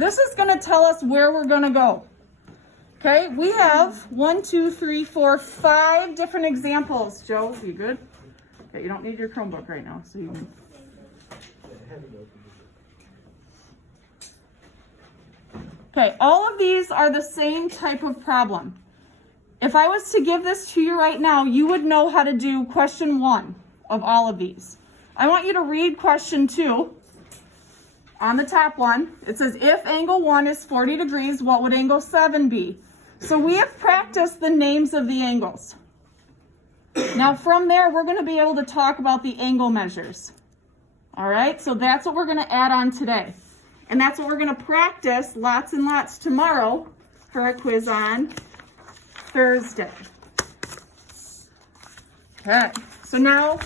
This is going to tell us where we're going to go. Okay, we have 1, 2, 3, 4, 5 different examples. Joe, you good? Okay, you don't need your Chromebook right now, so you can. Okay, all of these are the same type of problem. If I was to give this to you right now, you would know how to do question 1 of all of these. I want you to read question 2 on the top one. It says, if angle 1 is 40 degrees, what would angle 7 be? So we have practiced the names of the angles. Now from there, we're going to be able to talk about the angle measures. All right, so that's what we're going to add on today. And that's what we're going to practice lots and lots tomorrow for our quiz on Thursday. Okay, so now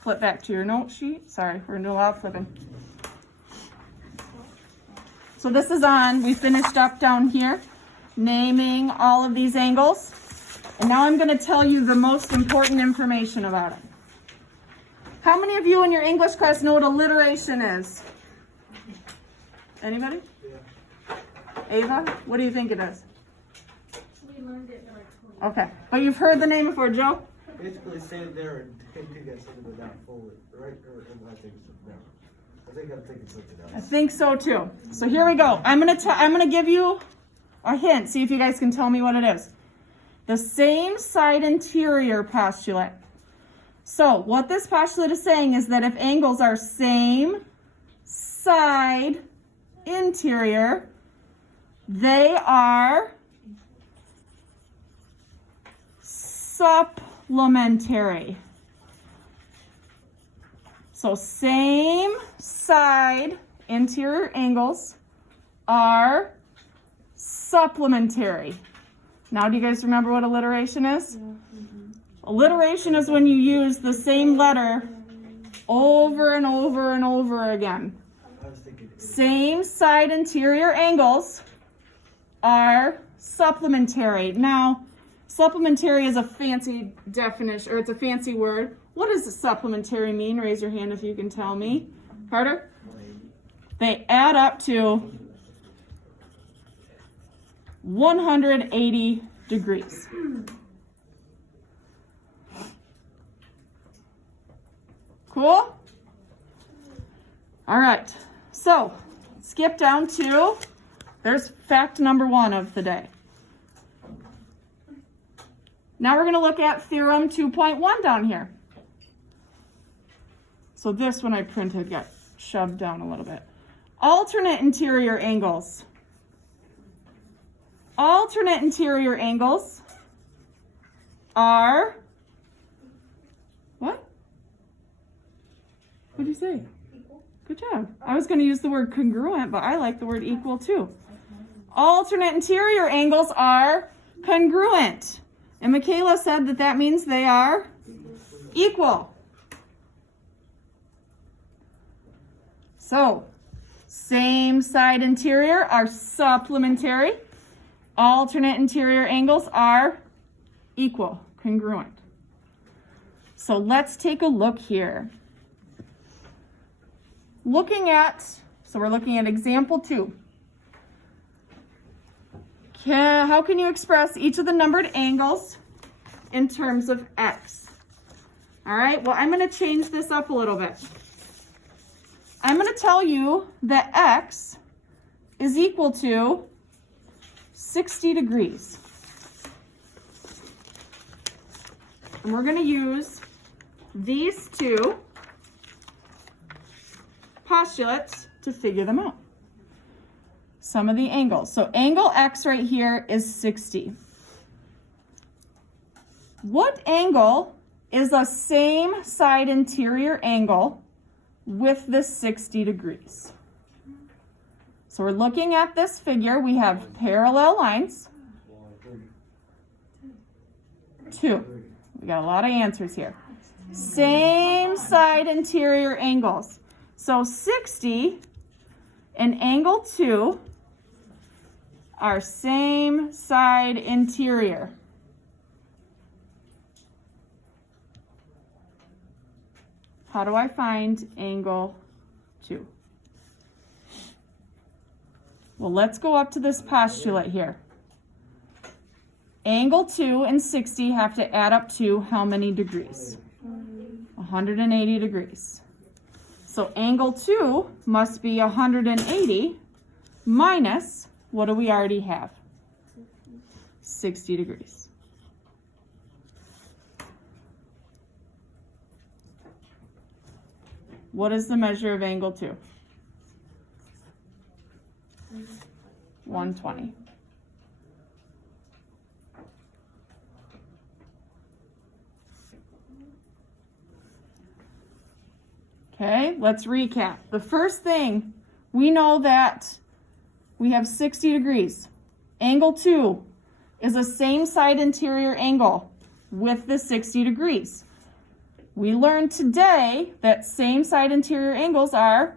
flip back to your note sheet. Sorry, we're going to do a lot of flipping. So this is on, we finished up down here, naming all of these angles. And now I'm going to tell you the most important information about it. How many of you in your English class know what alliteration is? Anybody? Yeah. Ava, what do you think it is? We learned it in our 20. Okay, but you've heard the name before, Joe? Basically, say there and take that something without forward, right? Or I think it's down. I think I'm thinking something else. I think so too. So here we go. I'm gonna give you a hint. See if you guys can tell me what it is. The same side interior postulate. So what this postulate is saying is that if angles are same side interior, they are supplementary. So same side interior angles are supplementary. Now do you guys remember what alliteration is? Alliteration is when you use the same letter over and over and over again. Same side interior angles are supplementary. Now, supplementary is a fancy definition, or it's a fancy word. What does supplementary mean? Raise your hand if you can tell me. Carter? They add up to 180 degrees. Cool? All right, so skip down to, there's fact number 1 of the day. Now we're going to look at theorem 2.1 down here. So this one I printed got shoved down a little bit. Alternate interior angles. Alternate interior angles are, what? What did you say? Equal. Good job. I was going to use the word congruent, but I like the word equal too. Alternate interior angles are congruent. And Michaela said that that means they are equal. So, same side interior are supplementary. Alternate interior angles are equal, congruent. So let's take a look here. So we're looking at example 2. How can you express each of the numbered angles in terms of x? All right, well, I'm going to change this up a little bit. I'm going to tell you that x is equal to 60 degrees. And we're going to use these two postulates to figure them out. Some of the angles. So angle x right here is 60. What angle is a same side interior angle with the 60 degrees? So we're looking at this figure. We have parallel lines. 2. We got a lot of answers here. Same side interior angles. So 60 and angle 2 are same side interior. How do I find angle 2? Well, let's go up to this postulate here. Angle 2 and 60 have to add up to how many degrees? 180 degrees. So angle 2 must be 180 minus, what do we already have? 60 degrees. What is the measure of angle 2? 120. Okay, let's recap. The first thing, we know that we have 60 degrees. Angle 2 is a same side interior angle with the 60 degrees. We learned today that same side interior angles are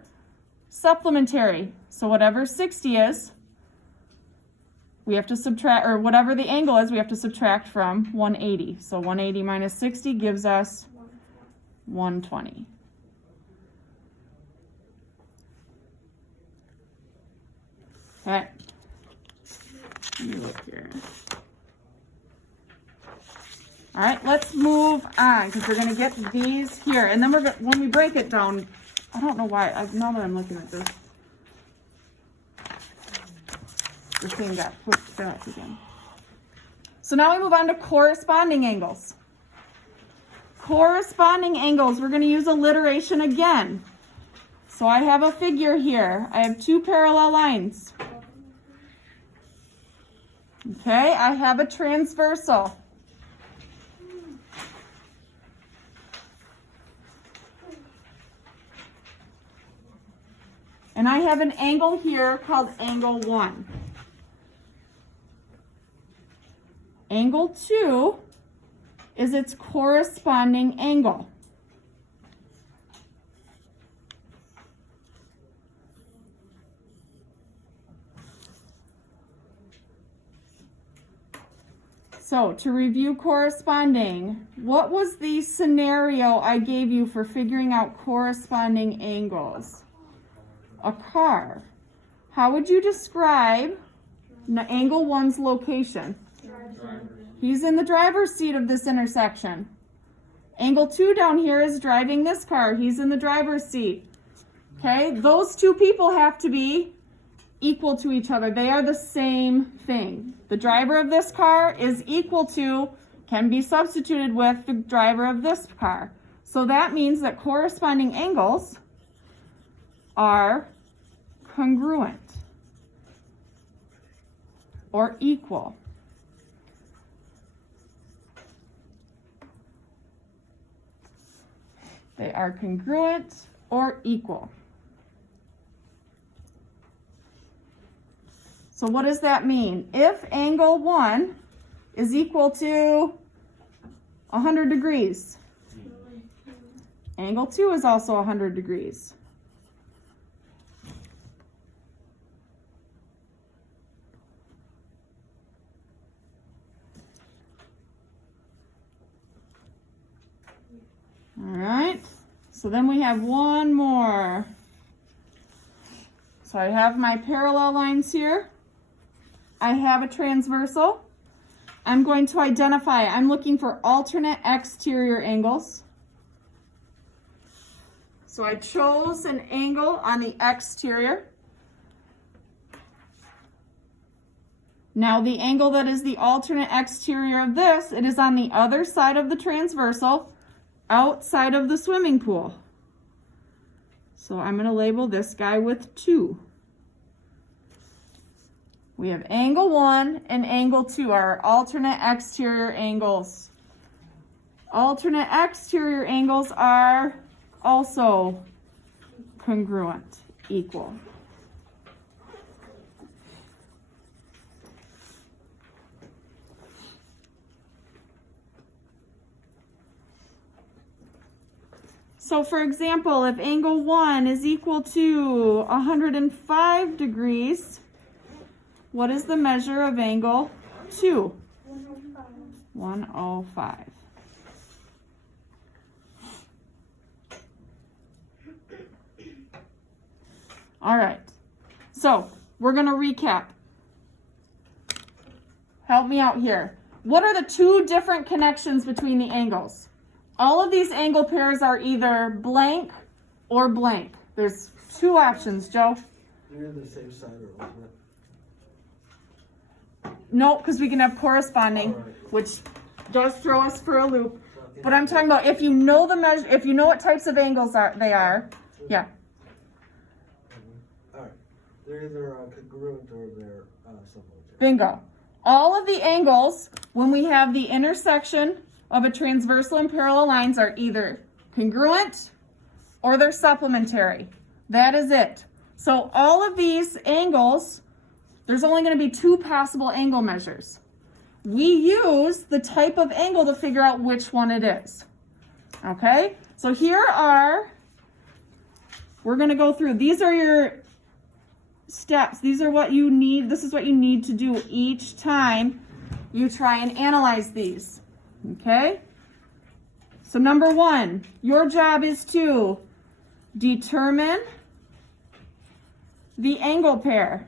supplementary. So whatever 60 is, we have to subtract, or whatever the angle is, we have to subtract from 180. So 180 minus 60 gives us 120. Okay. Let me look here. All right, let's move on because we're going to get these here. And then when we break it down, I don't know why, now that I'm looking at this, the thing got pushed back again. So now we move on to corresponding angles. Corresponding angles, we're going to use alliteration again. So I have a figure here. I have two parallel lines. Okay, I have a transversal. And I have an angle here called angle 1. Angle 2 is its corresponding angle. So to review corresponding, what was the scenario I gave you for figuring out corresponding angles? A car. How would you describe angle 1's location? He's in the driver's seat of this intersection. Angle 2 down here is driving this car. He's in the driver's seat. Okay, those two people have to be equal to each other. They are the same thing. The driver of this car is equal to, can be substituted with the driver of this car. So that means that corresponding angles are congruent or equal. They are congruent or equal. So what does that mean? If angle 1 is equal to 100 degrees, angle 2 is also 100 degrees. All right, so then we have one more. So I have my parallel lines here. I have a transversal. I'm going to identify, I'm looking for alternate exterior angles. So I chose an angle on the exterior. Now the angle that is the alternate exterior of this, it is on the other side of the transversal, outside of the swimming pool. So I'm going to label this guy with 2. We have angle 1 and angle 2 are alternate exterior angles. Alternate exterior angles are also congruent, equal. So for example, if angle 1 is equal to 105 degrees, what is the measure of angle 2? 105. All right. So we're going to recap. Help me out here. What are the two different connections between the angles? All of these angle pairs are either blank or blank. There's two options, Joe. They're the same side or alternate. No, because we can have corresponding, All right. which does throw us for a loop. But I'm talking about if you know the measure, if you know what types of angles they are. Yeah. All right. They're either congruent or they're supplementary. Bingo. All of the angles, when we have the intersection of a transversal and parallel lines, are either congruent or they're supplementary. That is it. So all of these angles, there's only going to be two possible angle measures. We use the type of angle to figure out which one it is. Okay? So here are, we're going to go through, these are your steps. These are what you need. This is what you need to do each time you try and analyze these. Okay? So number one, your job is to determine the angle pair.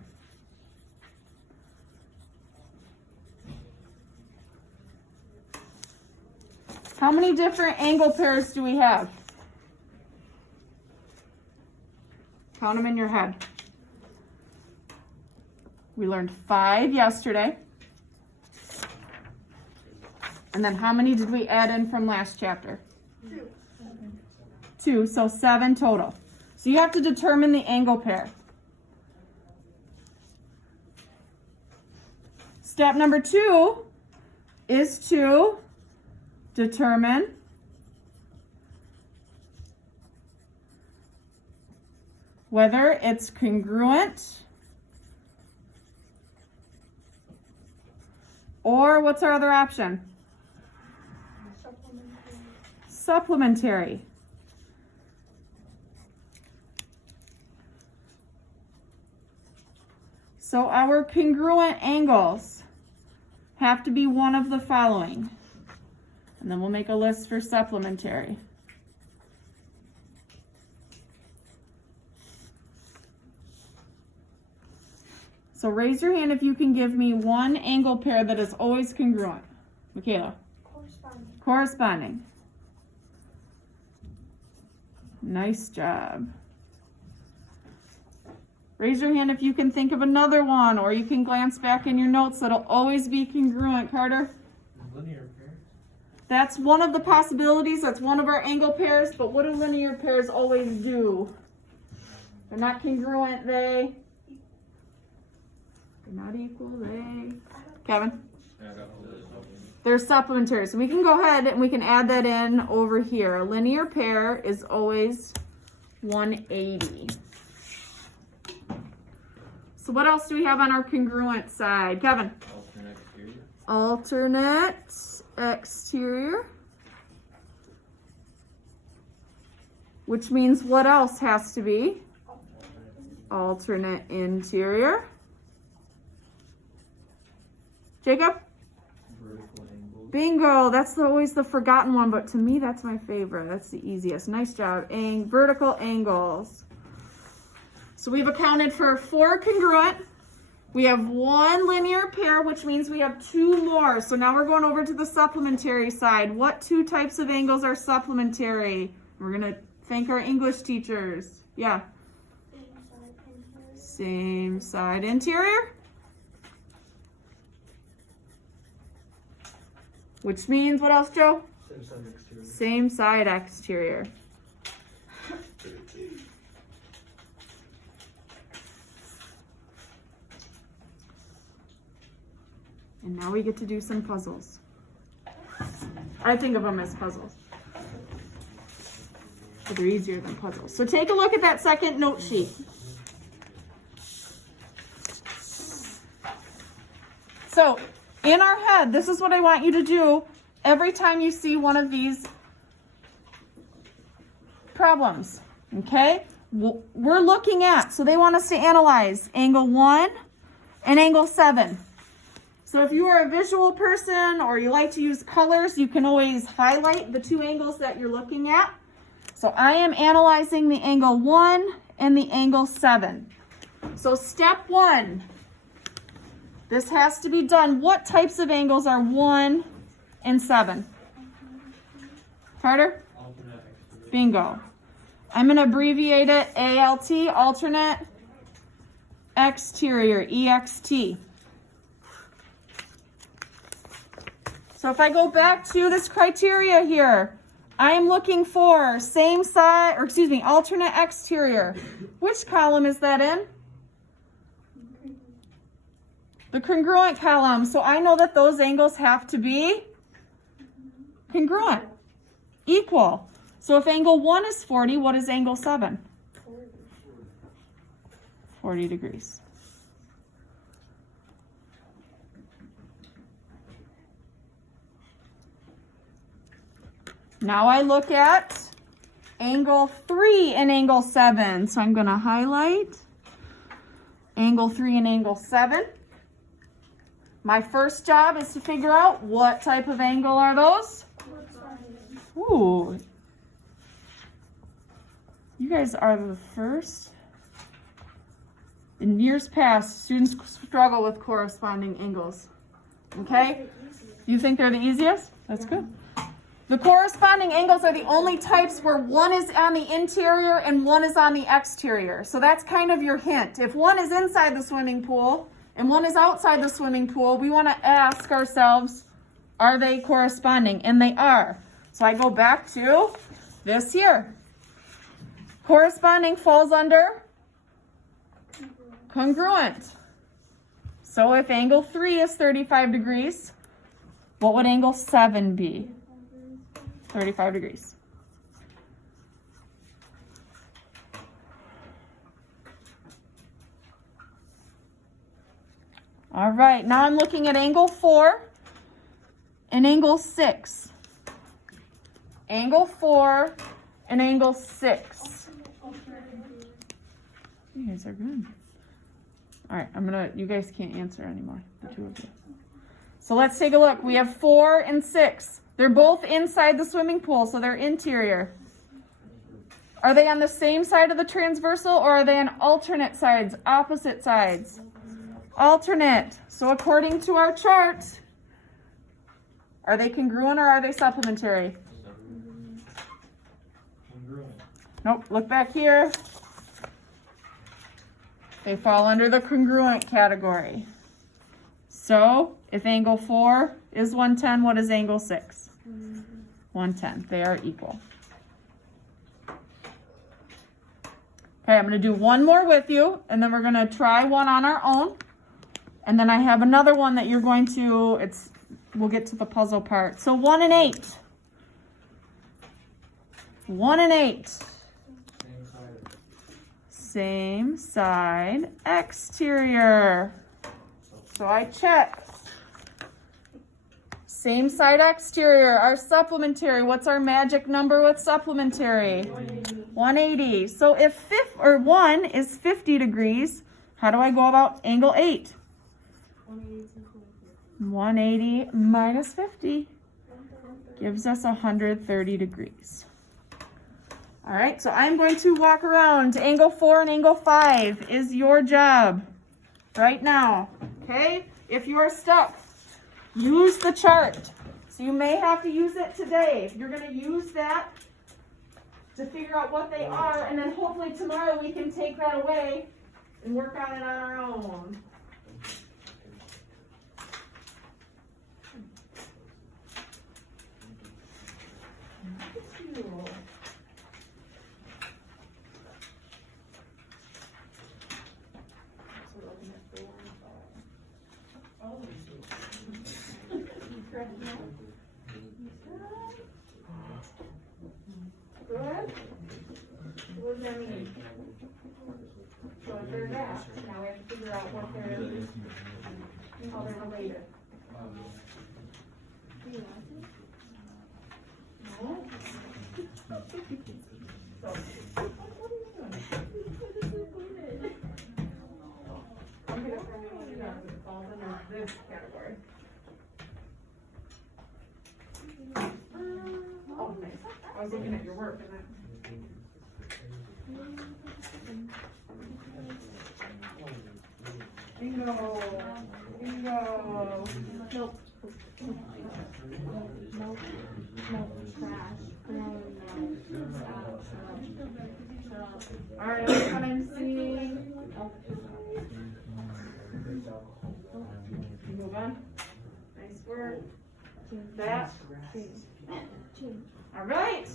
How many different angle pairs do we have? Count them in your head. We learned 5 yesterday. And then how many did we add in from last chapter? 2, so 7 total. So you have to determine the angle pair. Step number 2 is to determine whether it's congruent or what's our other option? Supplementary. So our congruent angles have to be one of the following. And then we'll make a list for supplementary. So raise your hand if you can give me one angle pair that is always congruent. Michaela. Corresponding. Nice job. Raise your hand if you can think of another one, or you can glance back in your notes that'll always be congruent, Carter. Linear pairs. That's one of the possibilities. That's one of our angle pairs, but what do linear pairs always do? They're not congruent, they're not equal, Kevin? They're supplementary. So we can go ahead and we can add that in over here. A linear pair is always 180. So what else do we have on our congruent side? Kevin? Alternate exterior. Alternate exterior. Which means what else has to be? Alternate interior. Jacob? Vertical angle. Bingo, that's always the forgotten one, but to me that's my favorite. That's the easiest. Nice job. Vertical angles. So we've accounted for 4 congruent. We have 1 linear pair, which means we have 2 more. So now we're going over to the supplementary side. What 2 types of angles are supplementary? We're going to thank our English teachers. Yeah. Same side interior. Which means what else, Joe? Same side exterior. Same side exterior. And now we get to do some puzzles. I think of them as puzzles. But they're easier than puzzles. So take a look at that second note sheet. So in our head, this is what I want you to do every time you see one of these problems. Okay? We're looking at, so they want us to analyze angle 1 and angle 7. So if you are a visual person or you like to use colors, you can always highlight the 2 angles that you're looking at. So I am analyzing the angle 1 and the angle 7. So step 1. This has to be done. What types of angles are 1 and 7? Carter? Bingo. I'm going to abbreviate it ALT, alternate exterior, EXT. So if I go back to this criteria here, I am looking for same side, or excuse me, alternate exterior. Which column is that in? The congruent column. So I know that those angles have to be congruent, equal. So if angle 1 is 40, what is angle 7? 40 degrees. Now I look at angle 3 and angle 7. So I'm going to highlight angle 3 and angle 7. My first job is to figure out what type of angle are those. Ooh. You guys are the first. In years past, students struggle with corresponding angles. Okay? You think they're the easiest? That's good. The corresponding angles are the only types where one is on the interior and one is on the exterior. So that's kind of your hint. If one is inside the swimming pool and one is outside the swimming pool, we want to ask ourselves, are they corresponding? And they are. So I go back to this here. Corresponding falls under congruent. So if angle 3 is 35 degrees, what would angle 7 be? 35 degrees. All right, now I'm looking at angle 4 and angle 6. Angle 4 and angle 6. You guys are good. All right, you guys can't answer anymore, the two of you. So let's take a look. We have 4 and 6. They're both inside the swimming pool, so they're interior. Are they on the same side of the transversal, or are they on alternate sides, opposite sides? Alternate. So according to our chart, are they congruent or are they supplementary? Congruent. Nope, look back here. They fall under the congruent category. So if angle 4 is 110, what is angle 6? 110. They are equal. Okay, I'm going to do one more with you, and then we're going to try one on our own. And then I have another one that you're going to, we'll get to the puzzle part. So 1 and 8. 1 and 8. Same side exterior. So I check. Same side exterior. Our supplementary. What's our magic number with supplementary? 180. So if 1 is 50 degrees, how do I go about angle 8? 180 minus 50 gives us 130 degrees. All right, so I'm going to walk around. Angle 4 and angle 5 is your job right now, okay? If you are stuck, use the chart. So you may have to use it today. You're going to use that to figure out what they are, and then hopefully tomorrow we can take that away and work on it on our own. Good. What does that mean? So if they're that, now we have to figure out what they're, how they're related. Do you want to? No? So, what are you doing? I'm going to throw you in there, it falls under this category. Oh, thanks. I was looking at your work and Bingo. Bingo. Nope. Nope. Trash. All right, that's what I'm seeing. Move on. Nice work. That. All right.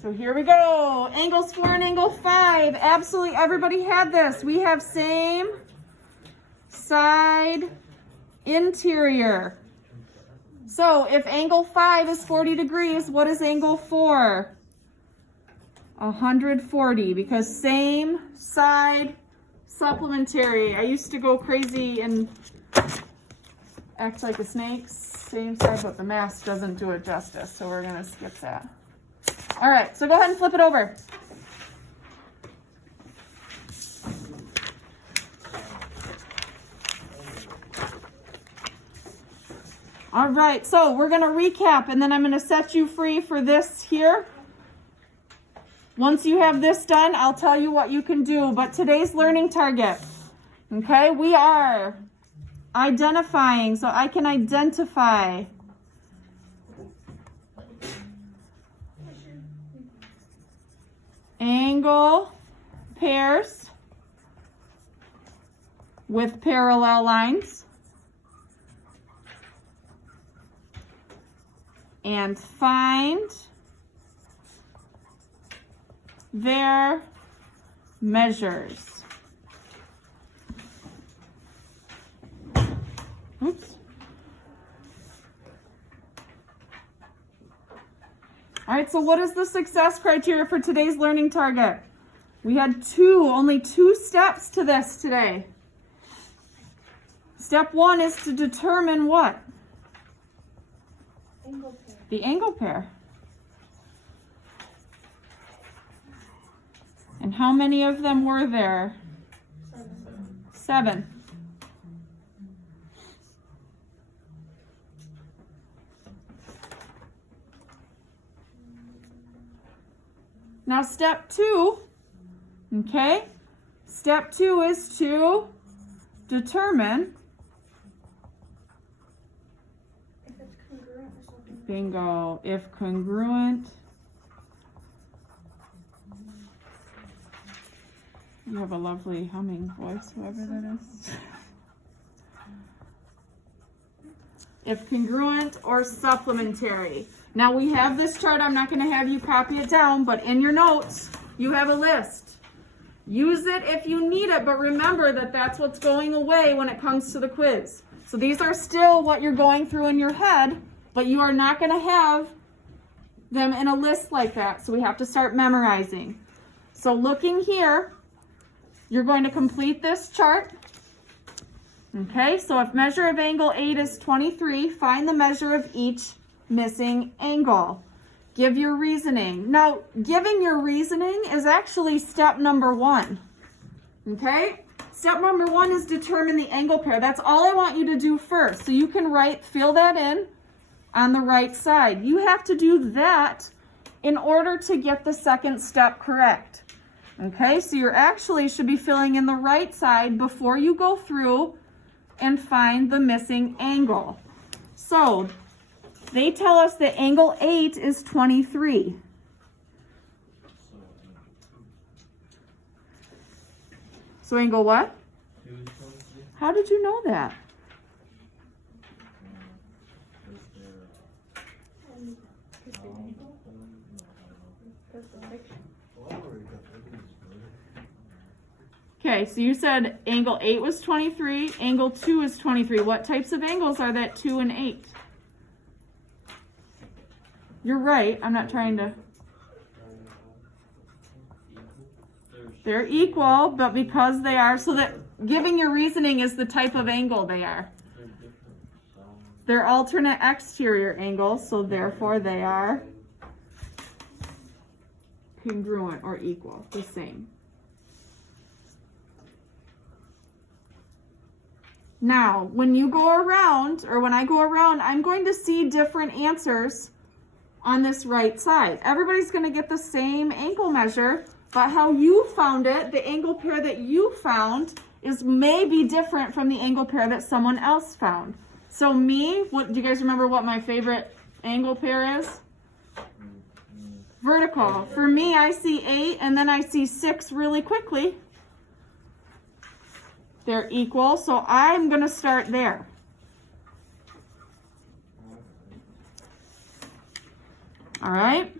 So here we go. Angles 4 and angle 5. Absolutely everybody had this. We have same side interior. So if angle 5 is 40 degrees, what is angle 4? 140, because same side supplementary. I used to go crazy and act like a snake. Same side, but the math doesn't do it justice, so we're gonna skip that. All right, so go ahead and flip it over. All right, so we're gonna recap and then I'm gonna set you free for this here. Once you have this done, I'll tell you what you can do, but today's learning target, okay, we are identifying, so I can identify angle pairs with parallel lines and find their measures. Oops. All right, so what is the success criteria for today's learning target? We had only two steps to this today. Step 1 is to determine what? Angle pair. The angle pair. And how many of them were there? 7. Now step 2, okay? Step 2 is to determine, If it's congruent or something. bingo, if congruent. You have a lovely humming voice, whoever that is. If congruent or supplementary. Now we have this chart, I'm not going to have you copy it down, but in your notes, you have a list. Use it if you need it, but remember that that's what's going away when it comes to the quiz. So these are still what you're going through in your head, but you are not going to have them in a list like that, so we have to start memorizing. So looking here, you're going to complete this chart. Okay, so if measure of angle 8 is 23, find the measure of each missing angle. Give your reasoning. Now, giving your reasoning is actually step number 1. Okay? Step number 1 is determine the angle pair. That's all I want you to do first. So you can fill that in on the right side. You have to do that in order to get the second step correct. Okay, so you actually should be filling in the right side before you go through and find the missing angle. So they tell us that angle 8 is 23. So angle what? How did you know that? Okay, so you said angle 8 was 23, angle 2 is 23. What types of angles are that 2 and 8? You're right, I'm not trying to... They're equal, but because they are, so that giving your reasoning is the type of angle they are. They're alternate exterior angles, so therefore they are congruent or equal, the same. Now, when you go around, or when I go around, I'm going to see different answers on this right side. Everybody's gonna get the same angle measure, but how you found it, the angle pair that you found is maybe different from the angle pair that someone else found. So me, what do you guys remember what my favorite angle pair is? Vertical. For me, I see 8 and then I see 6 really quickly. They're equal, so I'm gonna start there. All right.